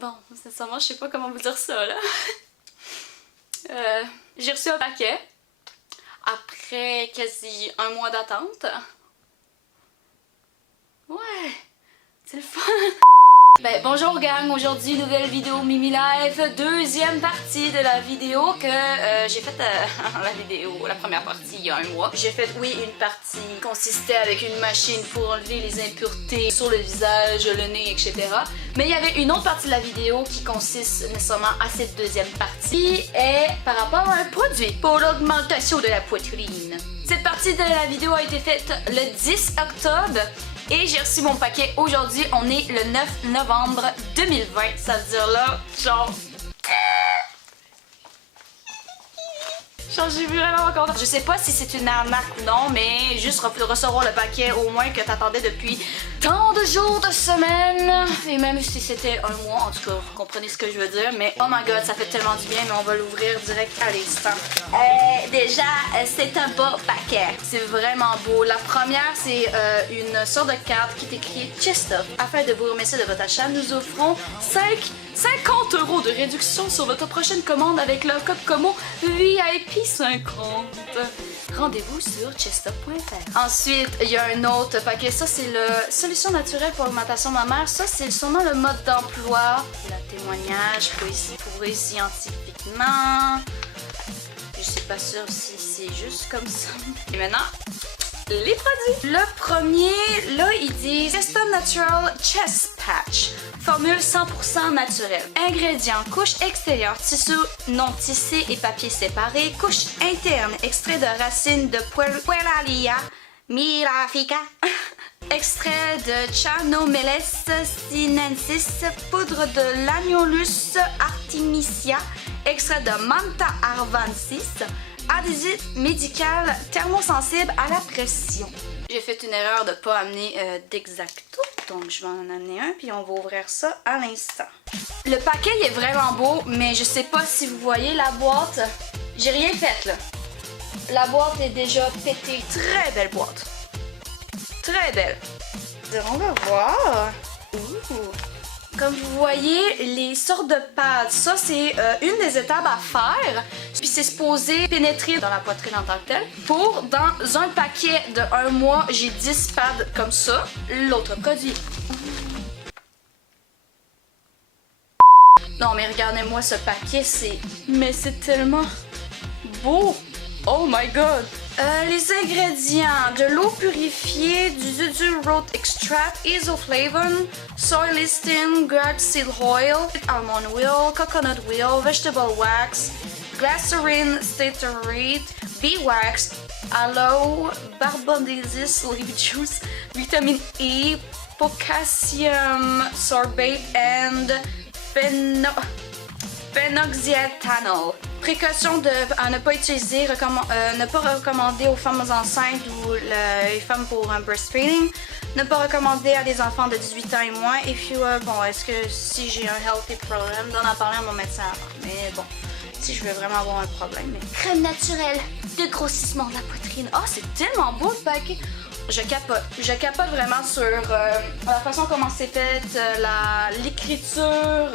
Bon, sincèrement, je sais pas comment vous dire ça, là. J'ai reçu un paquet après quasi un mois d'attente. Ouais, c'est le fun! Ben bonjour gang, aujourd'hui nouvelle vidéo Mimi Live, deuxième partie de la vidéo que j'ai faite la première partie il y a un mois. J'ai fait oui une partie qui consistait avec une machine pour enlever les impuretés sur le visage, le nez, etc. Mais il y avait une autre partie de la vidéo qui consiste nécessairement à cette deuxième partie et par rapport à un produit pour l'augmentation de la poitrine. Cette partie de la vidéo a été faite le 10 octobre. Et j'ai reçu mon paquet aujourd'hui, on est le 9 novembre 2020, ça veut dire là, genre j'ai vraiment contente. Je sais pas si c'est une arnaque ou non, mais juste recevoir le paquet au moins que t'attendais depuis tant de jours, de semaines. Et même si c'était un mois, en tout cas, vous comprenez ce que je veux dire. Mais oh my god, ça fait tellement du bien, mais on va l'ouvrir direct à l'instant. Déjà, c'est un beau paquet. C'est vraiment beau. La première, c'est une sorte de carte qui est écrite Chest Up. Afin de vous remercier de votre achat, nous offrons 50 € de réduction sur votre prochaine commande avec le code promo VIP50. Rendez-vous sur chestup.fr. Ensuite, il y a un autre paquet. Ça, c'est le solution naturelle pour l'augmentation mammaire. Ça, c'est sûrement le mode d'emploi. Le témoignage prouvé scientifiquement. Je suis pas sûre si c'est juste comme ça. Et maintenant, les produits. Le premier, là, il dit Chestnut Natural Chest Patch. Formule 100% naturelle. Ingrédients, couche extérieure, tissu non tissé et papier séparé. Couche interne, extrait de racines de Puellaria mirafica. Extrait de Chanomeles sinensis. Poudre de Laniolus artemisia. Extrait de Manta arvensis. Adhésif médical thermosensible à la pression. J'ai fait une erreur de ne pas amener d'Exacto, donc je vais en amener un, puis on va ouvrir ça à l'instant. Le paquet il est vraiment beau, mais je sais pas si vous voyez la boîte. J'ai rien fait là. La boîte est déjà pétée. Très belle boîte. Très belle. On va voir. Ouh. Comme vous voyez, les sortes de pads, ça c'est une des étapes à faire. Puis c'est supposé pénétrer dans la poitrine en tant que telle. Pour, dans un paquet de 1 mois, j'ai 10 pads comme ça. L'autre produit. Non mais regardez-moi ce paquet, mais c'est tellement beau. Oh my god. Les ingrédients, de l'eau purifiée, du Zuzu Root Extract, Isoflavone, Soy Listin, Grapeseed Oil, Almond Oil, Coconut Oil, Vegetable Wax, Glycerin Stearate, Bee Wax, Aloe, Barbondisis Leaf Juice, Vitamine E, Potassium Sorbate and Phenoxyethanol. Précaution à ne pas utiliser, ne pas recommander aux femmes enceintes ou les femmes pour un breastfeeding. Ne pas recommander à des enfants de 18 ans et moins. Et puis, bon, est-ce que si j'ai un healthy problem, d'en parler à mon médecin avant. Mais bon, si je veux vraiment avoir un problème. Mais... Crème naturelle de grossissement de la poitrine. Oh, c'est tellement beau le paquet. Je capote vraiment sur la façon comment c'est fait, l'écriture.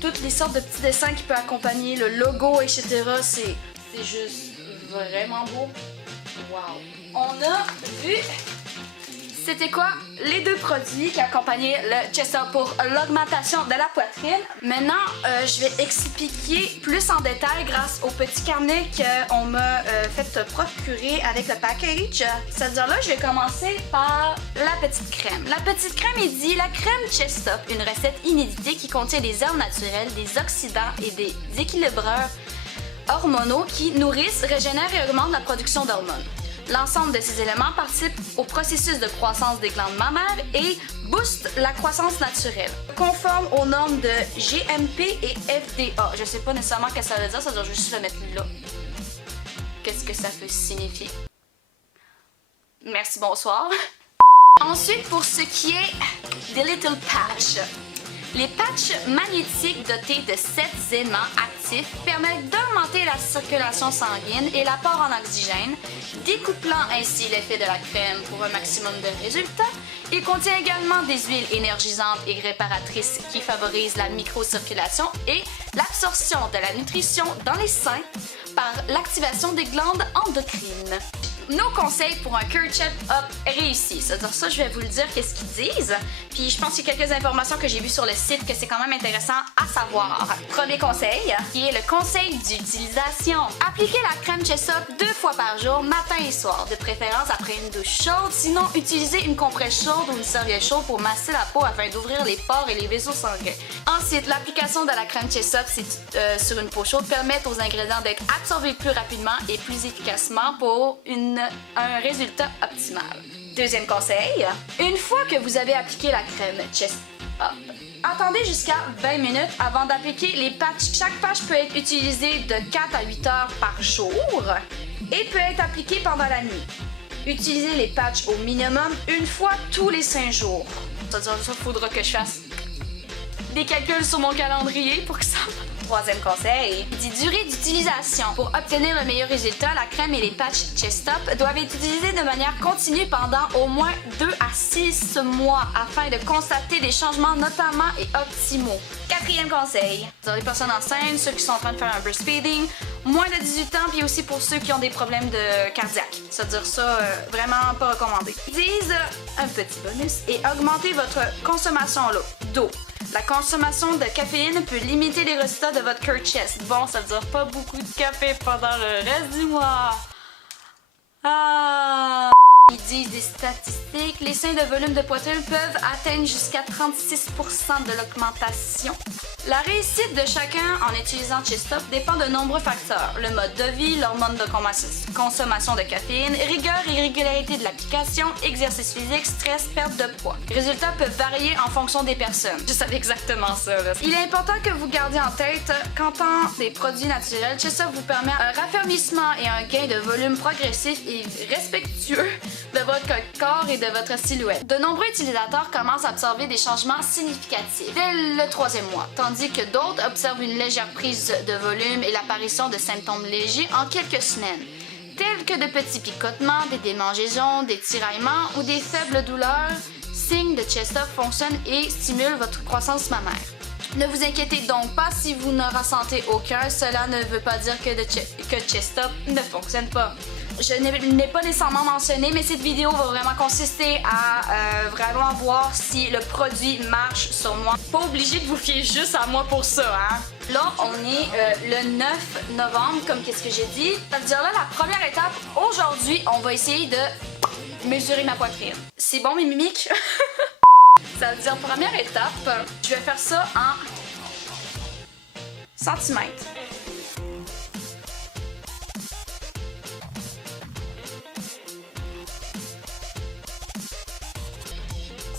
Toutes les sortes de petits dessins qui peuvent accompagner le logo, etc. C'est juste vraiment beau. Wow! On a vu c'était quoi les deux produits qui accompagnaient le Chest Up pour l'augmentation de la poitrine. Maintenant, je vais expliquer plus en détail grâce au petit carnet qu'on m'a fait procurer avec le package. C'est-à-dire là, je vais commencer par la petite crème. La petite crème, il dit la crème Chest Up, une recette inéditée qui contient des herbes naturelles, des oxydants et des équilibreurs hormonaux qui nourrissent, régénèrent et augmentent la production d'hormones. L'ensemble de ces éléments participe au processus de croissance des glandes mammaires et booste la croissance naturelle. Conforme aux normes de GMP et FDA. Je sais pas nécessairement ce que ça veut dire, ça doit juste le mettre là. Qu'est-ce que ça peut signifier? Merci, bonsoir. Ensuite, pour ce qui est des Little Patch. Les patchs magnétiques dotés de 7 éléments actifs permettent d'augmenter la circulation sanguine et l'apport en oxygène, découplant ainsi l'effet de la crème pour un maximum de résultats. Il contient également des huiles énergisantes et réparatrices qui favorisent la microcirculation et l'absorption de la nutrition dans les seins par l'activation des glandes endocrines. Nos conseils pour un curl check-up réussi. C'est-à-dire ça, je vais vous le dire, qu'est-ce qu'ils disent. Puis je pense qu'il y a quelques informations que j'ai vues sur le site que c'est quand même intéressant à savoir. Premier conseil, qui est le conseil d'utilisation. Appliquez la crème Chest-Up 2 fois par jour, matin et soir, de préférence après une douche chaude. Sinon, utilisez une compresse chaude ou une serviette chaude pour masser la peau afin d'ouvrir les pores et les vaisseaux sanguins. Ensuite, l'application de la crème Chest-Up sur une peau chaude permet aux ingrédients d'être absorbés plus rapidement et plus efficacement pour un résultat optimal. Deuxième conseil, une fois que vous avez appliqué la crème Chest-Up, attendez jusqu'à 20 minutes avant d'appliquer les patchs. Chaque patch peut être utilisé de 4 à 8 heures par jour et peut être appliqué pendant la nuit. Utilisez les patchs au minimum une fois tous les 5 jours. C'est-à-dire qu'il faudra que je fasse des calculs sur mon calendrier pour que ça... Troisième conseil, dit durée d'utilisation. Pour obtenir le meilleur résultat, la crème et les patchs Chest-Up doivent être utilisés de manière continue pendant au moins 2 à 6 mois afin de constater des changements notamment et optimaux. Quatrième conseil, pour les personnes enceintes, ceux qui sont en train de faire un breastfeeding, moins de 18 ans, puis aussi pour ceux qui ont des problèmes cardiaques. C'est-à-dire ça, vraiment pas recommandé. Ils disent un petit bonus et augmenter votre consommation d'eau. La consommation de caféine peut limiter les résultats de votre curl chest. Bon, ça veut dire pas beaucoup de café pendant le reste du mois. Ah! Ils disent des statistiques, les seins de volume de poitrine peuvent atteindre jusqu'à 36% de l'augmentation. La réussite de chacun en utilisant Chest-Up dépend de nombreux facteurs. Le mode de vie, l'hormone de consommation de caféine, rigueur et régularité de l'application, exercice physique, stress, perte de poids. Les résultats peuvent varier en fonction des personnes. Je savais exactement ça, là. Il est important que vous gardiez en tête qu'en tant des produits naturels, Chest-Up vous permet un raffermissement et un gain de volume progressif et respectueux de votre corps et de votre silhouette. De nombreux utilisateurs commencent à observer des changements significatifs dès le 3e mois, tandis que d'autres observent une légère prise de volume et l'apparition de symptômes légers en quelques semaines, tels que de petits picotements, des démangeaisons, des tiraillements ou des faibles douleurs. Signes de Chest-Up fonctionnent et stimulent votre croissance mammaire. Ne vous inquiétez donc pas si vous ne ressentez aucun, cela ne veut pas dire que Chest-Up ne fonctionne pas. Je ne l'ai pas nécessairement mentionné, mais cette vidéo va vraiment consister à vraiment voir si le produit marche sur moi. Pas obligé de vous fier juste à moi pour ça, hein. Là, on est le 9 novembre, comme qu'est-ce que j'ai dit. Ça veut dire là, la première étape, aujourd'hui, on va essayer de mesurer ma poitrine. C'est bon, mes mimiques? Ça veut dire première étape, je vais faire ça en centimètres.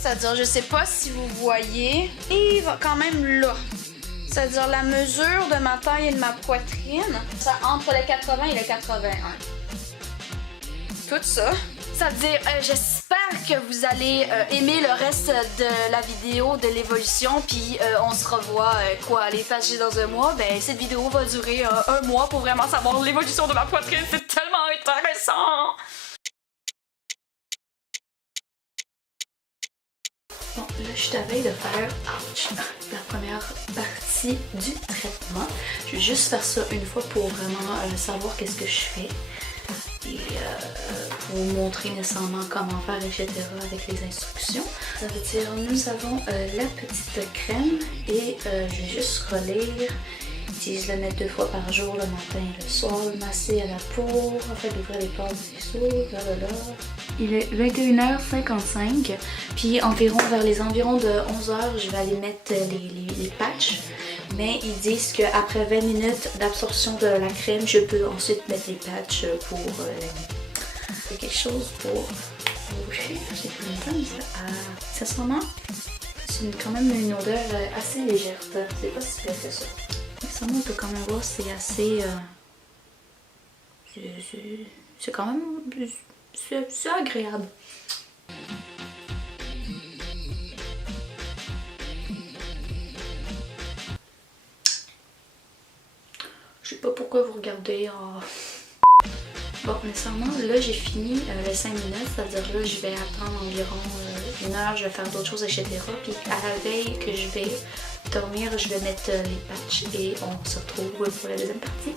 C'est-à-dire, je sais pas si vous voyez, et il va quand même là. C'est-à-dire la mesure de ma taille et de ma poitrine, ça entre le 80 et le 81. Tout ça. Ça veut dire, j'espère que vous allez aimer le reste de la vidéo, de l'évolution, puis on se revoit, les patchs dans un mois. Ben, cette vidéo va durer un mois pour vraiment savoir l'évolution de ma poitrine. C'est tellement intéressant! Bon, là, je suis à veille de faire la première partie du traitement. Je vais juste faire ça une fois pour vraiment savoir qu'est-ce que je fais. Et vous montrer nécessairement comment faire, etc. avec les instructions. Ça veut dire, nous avons la petite crème et je vais juste relire. Utilise le mettre 2 fois par jour, le matin et le soir, le masser à la peau, afin d'ouvrir les pores du vaisseau, blablabla. Il est 21h55, puis vers les environs de 11h, je vais aller mettre les patchs. Mais ils disent qu'après 20 minutes d'absorption de la crème, je peux ensuite mettre les patchs pour la nuit. C'est quelque chose pour boucher. J'ai plus longtemps, ça sent vraiment. C'est quand même une odeur assez légère. C'est pas si pire que ça. Ça, on peut quand même voir, c'est assez. C'est quand même. C'est agréable. Je sais pas pourquoi vous regardez. Bon, nécessairement, là j'ai fini les 5 minutes, c'est-à-dire là je vais attendre environ 1 heure, je vais faire d'autres choses, etc. Puis à la veille que je vais dormir, je vais mettre les patchs et on se retrouve pour la deuxième partie.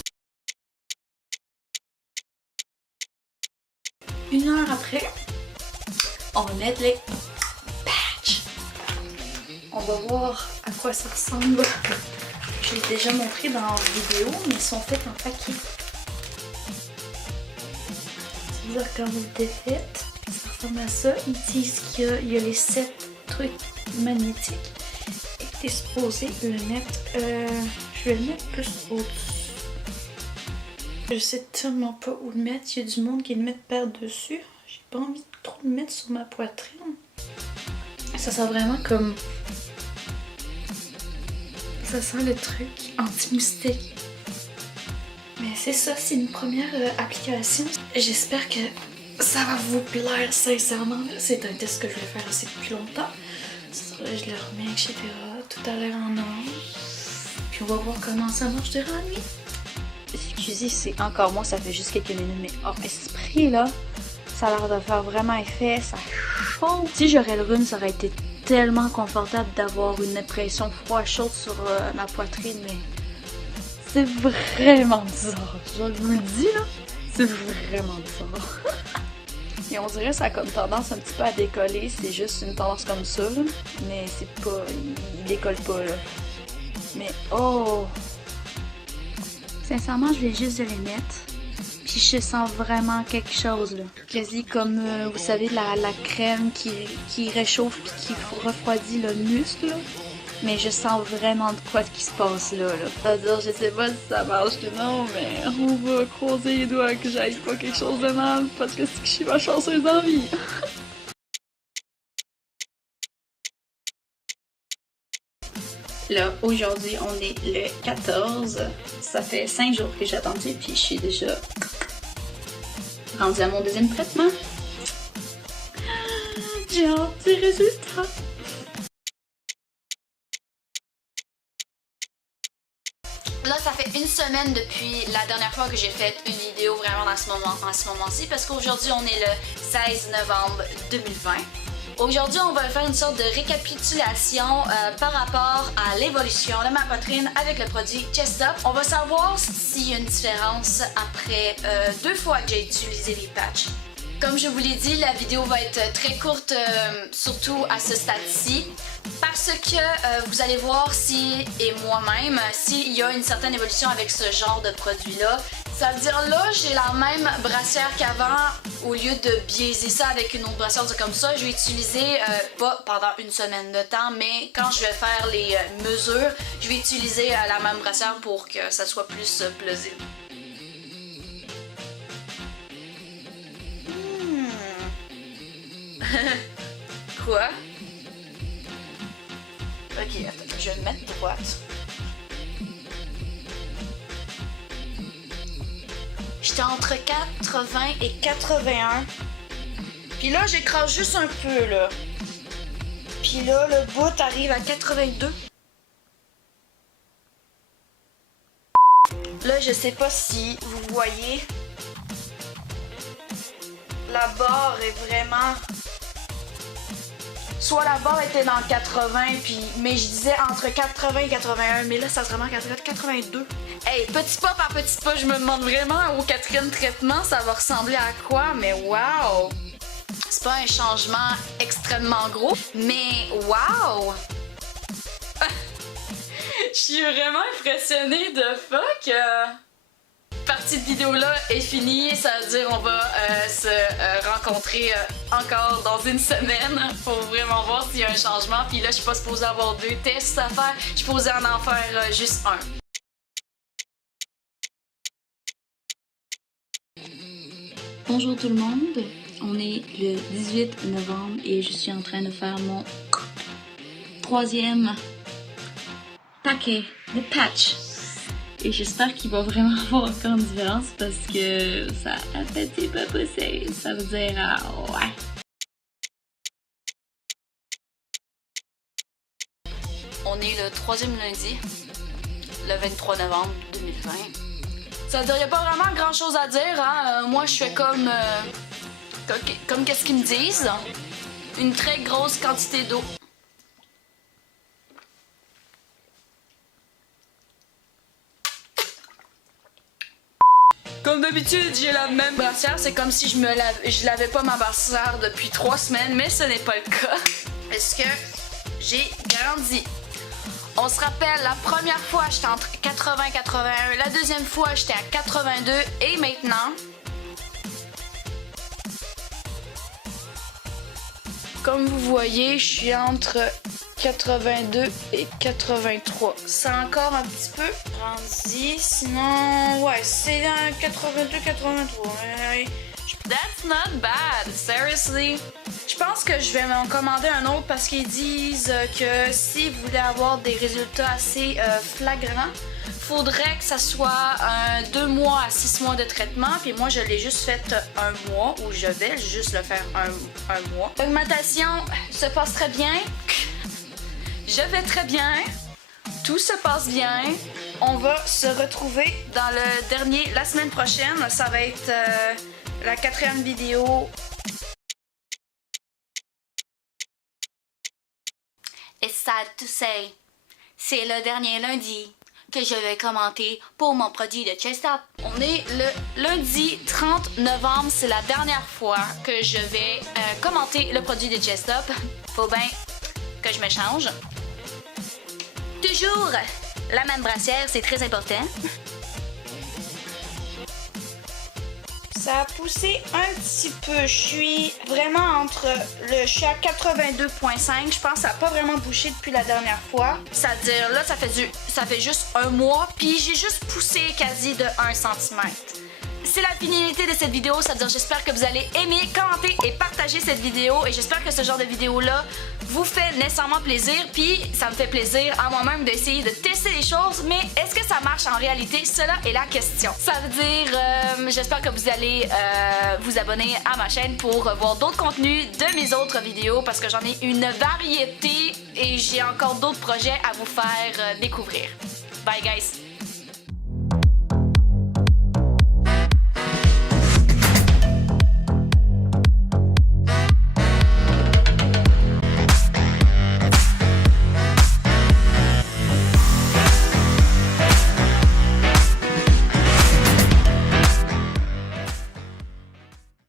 1 heure après, on va mettre les patchs. On va voir à quoi ça ressemble. Je l'ai déjà montré dans la vidéo, mais ils sont faits en paquet. C'est-à-dire quand vous le défaites, ça ressemble à ça. Ils disent qu'il y a les 7 trucs magnétiques et que tu es supposé le mettre. Je vais le mettre plus au-dessus. Je sais tellement pas où le mettre. Il y a du monde qui le met par-dessus. J'ai pas envie de trop le mettre sur ma poitrine. Ça sent vraiment comme. Ça sent le truc anti-moustique. Mais c'est ça, c'est une première application. J'espère que ça va vous plaire sincèrement. C'est un test que je voulais faire aussi depuis longtemps. Je le remets, etc. Tout a l'air en ordre. Puis on va voir comment ça marche durant la nuit. Excusez, c'est encore moi, ça fait juste quelques minutes, mais hors esprit là, ça a l'air de faire vraiment effet, ça chauffe. Si j'aurais le rhume, ça aurait été tellement confortable d'avoir une impression froid-chaude sur ma poitrine, mais c'est vraiment bizarre. Je vous le dis là, c'est vraiment bizarre. Et on dirait que ça a comme tendance un petit peu à décoller, c'est juste une tendance comme ça, là. Mais c'est pas, il décolle pas là. Mais oh! Sincèrement, je vais juste de les mettre. Puis je sens vraiment quelque chose là. Quasi comme, vous savez, la crème qui réchauffe puis qui refroidit le muscle là. Mais je sens vraiment de quoi qui se passe là. C'est-à-dire, je sais pas si ça marche ou non, mais on va croiser les doigts que j'aille pas quelque chose de mal parce que c'est que je suis ma chanceuse en vie. Là, aujourd'hui, on est le 14. Ça fait 5 jours que j'ai attendu, puis je suis déjà rendue à mon deuxième traitement. J'ai hâte du résultat. Là, ça fait 1 semaine depuis la dernière fois que j'ai fait une vidéo vraiment dans ce moment-ci, parce qu'aujourd'hui, on est le 16 novembre 2020. Aujourd'hui, on va faire une sorte de récapitulation par rapport à l'évolution de ma poitrine avec le produit Chest Up. On va savoir s'il y a une différence après 2 fois que j'ai utilisé les patchs. Comme je vous l'ai dit, la vidéo va être très courte, surtout à ce stade-ci, parce que vous allez voir si, et moi-même, s'il y a une certaine évolution avec ce genre de produit-là. Ça veut dire là, j'ai la même brassière qu'avant, au lieu de biaiser ça avec une autre brassière comme ça, je vais utiliser, pas pendant 1 semaine de temps, mais quand je vais faire les mesures, je vais utiliser la même brassière pour que ça soit plus plausible. Quoi? Ok, attends, je vais me mettre droite. J'étais entre 80 et 81. Puis là, j'écrase juste un peu, là. Puis là, le bout arrive à 82. Là, je sais pas si vous voyez. La barre est vraiment... Soit la barre était dans 80, mais je disais entre 80 et 81, mais là, ça se vraiment 82. Hey, petit pas par petit pas, je me demande vraiment au 4e traitement, ça va ressembler à quoi, mais wow! C'est pas un changement extrêmement gros, mais wow! Je suis vraiment impressionnée de fuck! Partie de vidéo là est finie, ça veut dire on va se rencontrer encore dans 1 semaine pour vraiment voir s'il y a un changement. Puis là, je suis pas supposée avoir 2 tests à faire, je suis supposée en faire juste un. Bonjour tout le monde, on est le 18 novembre et je suis en train de faire mon 3e paquet de patchs. Et j'espère qu'il va vraiment avoir encore une différence parce que ça a pété pas possible. Ça veut dire ouais. On est le 3e lundi, le 23 novembre 2020. Ça veut dire, y a pas vraiment grand chose à dire, hein. Moi, je fais comme qu'est-ce qu'ils me disent. Une très grosse quantité d'eau. Comme d'habitude, j'ai la même brassière. C'est comme si je lavais pas ma brassière depuis 3 semaines, mais ce n'est pas le cas. Est-ce que j'ai grandi? On se rappelle, la première fois, j'étais entre 80 et 81. La deuxième fois, j'étais à 82. Et maintenant... Comme vous voyez, je suis entre 82 et 83. C'est encore un petit peu grandi, sinon... Ouais, c'est 82-83. That's not bad, seriously. Je pense que je vais m'en commander un autre parce qu'ils disent que si vous voulez avoir des résultats assez flagrants, faudrait que ça soit 2 mois à 6 mois de traitement. Puis moi, je l'ai juste fait 1 mois, ou je vais juste le faire un mois. L'augmentation se passe très bien. Je vais très bien. Tout se passe bien. On va se retrouver dans le dernier, la semaine prochaine. Ça va être la 4e vidéo. It's sad to say, c'est le dernier lundi que je vais commenter pour mon produit de Chest Up. On est le lundi 30 novembre, c'est la dernière fois que je vais commenter le produit de Chest Up. Faut bien que je me change. Toujours la même brassière, c'est très important. Ça a poussé un petit peu. Je suis vraiment je suis à 82,5. Je pense que ça n'a pas vraiment bouché depuis la dernière fois. C'est-à-dire, là, ça fait juste 1 mois. Puis j'ai juste poussé quasi de 1 cm. C'est la finalité de cette vidéo, c'est-à-dire j'espère que vous allez aimer, commenter et partager cette vidéo et j'espère que ce genre de vidéo-là vous fait nécessairement plaisir, puis ça me fait plaisir à moi-même d'essayer de tester les choses, mais est-ce que ça marche en réalité? Cela est la question. Ça veut dire, j'espère que vous allez vous abonner à ma chaîne pour voir d'autres contenus de mes autres vidéos parce que j'en ai une variété et j'ai encore d'autres projets à vous faire découvrir. Bye guys!